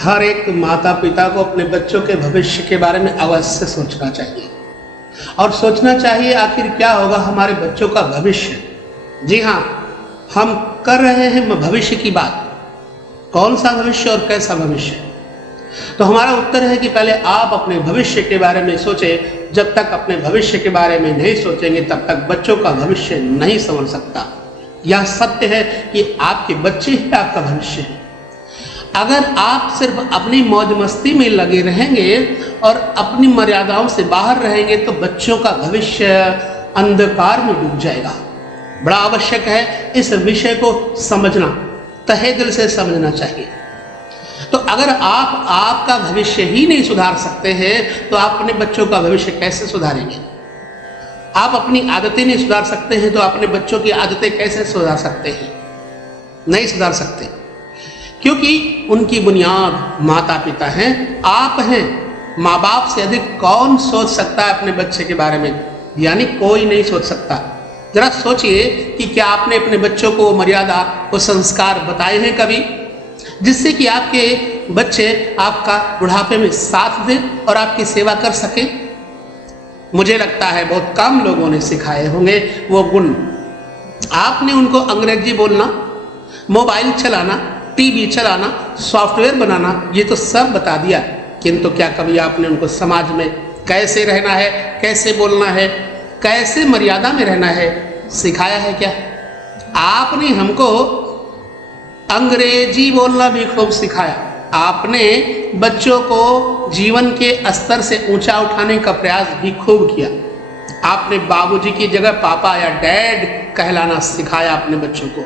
हर एक माता पिता को अपने बच्चों के भविष्य के बारे में अवश्य सोचना चाहिए और सोचना चाहिए आखिर क्या होगा हमारे बच्चों का भविष्य। जी हाँ, हम कर रहे हैं भविष्य की बात। कौन सा भविष्य और कैसा भविष्य? तो हमारा उत्तर है कि पहले आप अपने भविष्य के बारे में सोचें। जब तक अपने भविष्य के बारे में नहीं सोचेंगे तब तक बच्चों का भविष्य नहीं संवर सकता। यह सत्य है कि आपके बच्चे ही आपका भविष्य है। अगर आप सिर्फ अपनी मौज मस्ती में लगे रहेंगे और अपनी मर्यादाओं से बाहर रहेंगे तो बच्चों का भविष्य अंधकार में डूब जाएगा। बड़ा आवश्यक है इस विषय को समझना, तहे दिल से समझना चाहिए। तो अगर आप आपका भविष्य ही नहीं सुधार सकते हैं तो आप अपने बच्चों का भविष्य कैसे सुधारेंगे? आप अपनी आदतें नहीं सुधार सकते हैं तो अपने बच्चों की आदतें कैसे सुधार सकते हैं? नहीं सुधार सकते, क्योंकि उनकी बुनियाद माता पिता हैं, आप हैं। माँ बाप से अधिक कौन सोच सकता है अपने बच्चे के बारे में? यानी कोई नहीं सोच सकता। जरा सोचिए कि क्या आपने अपने बच्चों को मर्यादा, वो संस्कार बताए हैं कभी, जिससे कि आपके बच्चे आपका बुढ़ापे में साथ दें और आपकी सेवा कर सकें? मुझे लगता है बहुत कम लोगों ने सिखाए होंगे वो गुण। आपने उनको अंग्रेजी बोलना, मोबाइल चलाना, टीवी चलाना, सॉफ्टवेयर बनाना, ये तो सब बता दिया, किंतु क्या कभी आपने उनको समाज में कैसे रहना है, कैसे बोलना है, कैसे मर्यादा में रहना है सिखाया है क्या? आपने हमको अंग्रेजी बोलना भी खूब सिखाया। आपने बच्चों को जीवन के स्तर से ऊंचा उठाने का प्रयास भी खूब किया। आपने बाबूजी की जगह पापा या डैड कहलाना सिखाया अपने बच्चों को।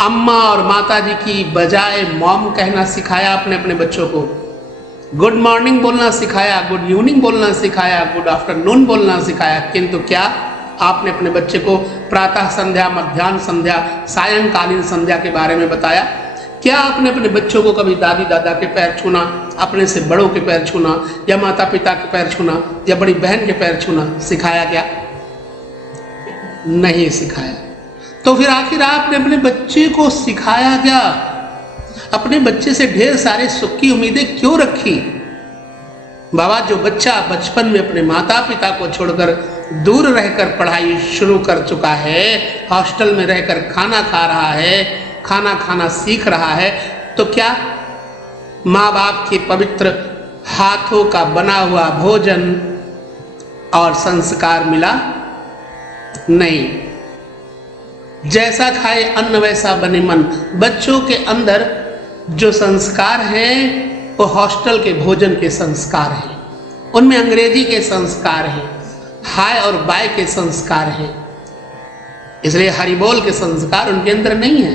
अम्मा और माता जी की बजाय मॉम कहना सिखाया आपने अपने बच्चों को। गुड मॉर्निंग बोलना सिखाया, गुड इवनिंग बोलना सिखाया, गुड आफ्टरनून बोलना सिखाया, किंतु क्या आपने अपने बच्चे को प्रातः संध्या, मध्याह्न संध्या, सायंकालीन संध्या के बारे में बताया? क्या आपने अपने बच्चों को कभी दादी दादा के पैर छूना, अपने से बड़ों के पैर छूना, या माता पिता के पैर छूना, या बड़ी बहन के पैर छूना सिखाया क्या? नहीं सिखाया। तो फिर आखिर आपने अपने बच्चे को सिखाया क्या? अपने बच्चे से ढेर सारे सुख की उम्मीदें क्यों रखी? बाबा, जो बच्चा बचपन में अपने माता पिता को छोड़कर दूर रहकर पढ़ाई शुरू कर चुका है, हॉस्टल में रहकर खाना खा रहा है, खाना खाना सीख रहा है, तो क्या माँ बाप के पवित्र हाथों का बना हुआ भोजन और संस्कार मिला? नहीं। जैसा खाए अन्न वैसा बने मन। बच्चों के अंदर जो संस्कार हैं वो हॉस्टल के भोजन के संस्कार हैं, उनमें अंग्रेजी के संस्कार हैं, हाय और बाय के संस्कार हैं, इसलिए हरि बोल के संस्कार उनके अंदर नहीं है।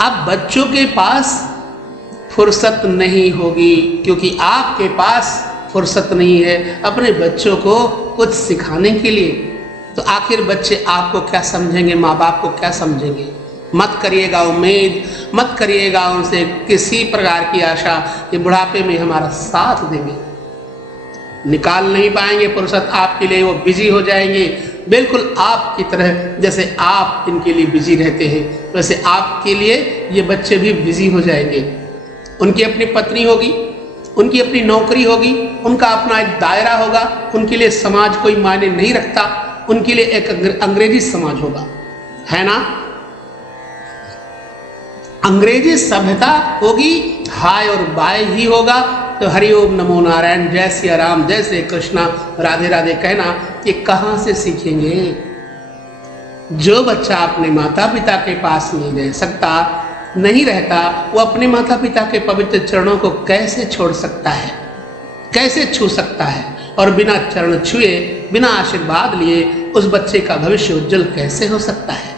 अब बच्चों के पास फुर्सत नहीं होगी क्योंकि आपके पास फुर्सत नहीं है अपने बच्चों को कुछ सिखाने के लिए। तो आखिर बच्चे आपको क्या समझेंगे, माँ बाप को क्या समझेंगे? मत करिएगा उम्मीद, मत करिएगा उनसे किसी प्रकार की आशा कि बुढ़ापे में हमारा साथ देंगे। निकाल नहीं पाएंगे फुर्सत आपके लिए, वो बिजी हो जाएंगे बिल्कुल आपकी तरह। जैसे आप इनके लिए बिजी रहते हैं वैसे आपके लिए ये बच्चे भी बिजी हो जाएंगे। उनकी अपनी पत्नी होगी, उनकी अपनी नौकरी होगी, उनका अपना एक दायरा होगा, उनके लिए समाज कोई मायने नहीं रखता, उनके लिए एक अंग्रेजी समाज होगा, है ना? अंग्रेजी सभ्यता होगी, हाय और बाय ही होगा। तो हरिओम नमो नारायण, जय सिया राम, जय श्री कृष्णा, राधे राधे कहना ये कहाँ से सीखेंगे? जो बच्चा अपने माता पिता के पास नहीं रह सकता, नहीं रहता, वो अपने माता पिता के पवित्र चरणों को कैसे छोड़ सकता है, कैसे छू सकता है? और बिना चरण छुए, बिना आशीर्वाद लिए उस बच्चे का भविष्य उज्जवल कैसे हो सकता है?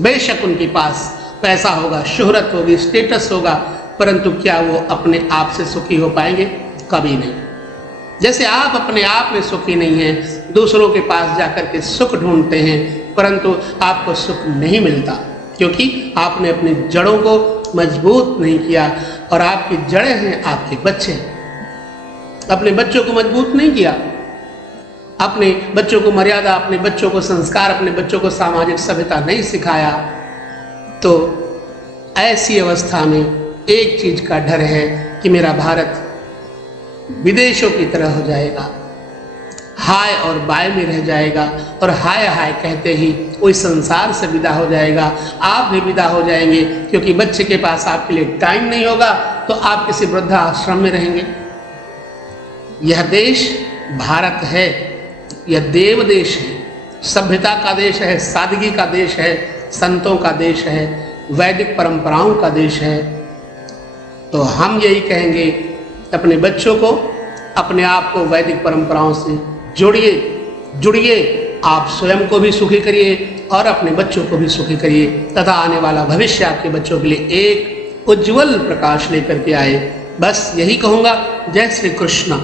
बेशक उनके पास पैसा होगा, शोहरत होगी, स्टेटस होगा, परंतु क्या वो अपने आप से सुखी हो पाएंगे? कभी नहीं। जैसे आप अपने आप में सुखी नहीं हैं, दूसरों के पास जाकर के सुख ढूंढते हैं, परंतु आपको सुख नहीं मिलता, क्योंकि आपने अपनी जड़ों को मजबूत नहीं किया। और आपकी जड़ें हैं आपके बच्चे। अपने बच्चों को मजबूत नहीं किया, अपने बच्चों को मर्यादा, अपने बच्चों को संस्कार, अपने बच्चों को सामाजिक सभ्यता नहीं सिखाया, तो ऐसी अवस्था में एक चीज का डर है कि मेरा भारत विदेशों की तरह हो जाएगा, हाय और बाय में रह जाएगा, और हाय हाय कहते ही कोई संसार से विदा हो जाएगा, आप भी विदा हो जाएंगे, क्योंकि बच्चे के पास आपके लिए टाइम नहीं होगा, तो आप किसी वृद्धाश्रम में रहेंगे। यह देश भारत है, यह देव देश है, सभ्यता का देश है, सादगी का देश है, संतों का देश है, वैदिक परंपराओं का देश है। तो हम यही कहेंगे, अपने बच्चों को, अपने आप को वैदिक परंपराओं से जुड़िए, आप स्वयं को भी सुखी करिए और अपने बच्चों को भी सुखी करिए, तथा आने वाला भविष्य आपके बच्चों के लिए एक उज्जवल प्रकाश लेकर के आए। बस यही कहूँगा। जय श्री कृष्ण।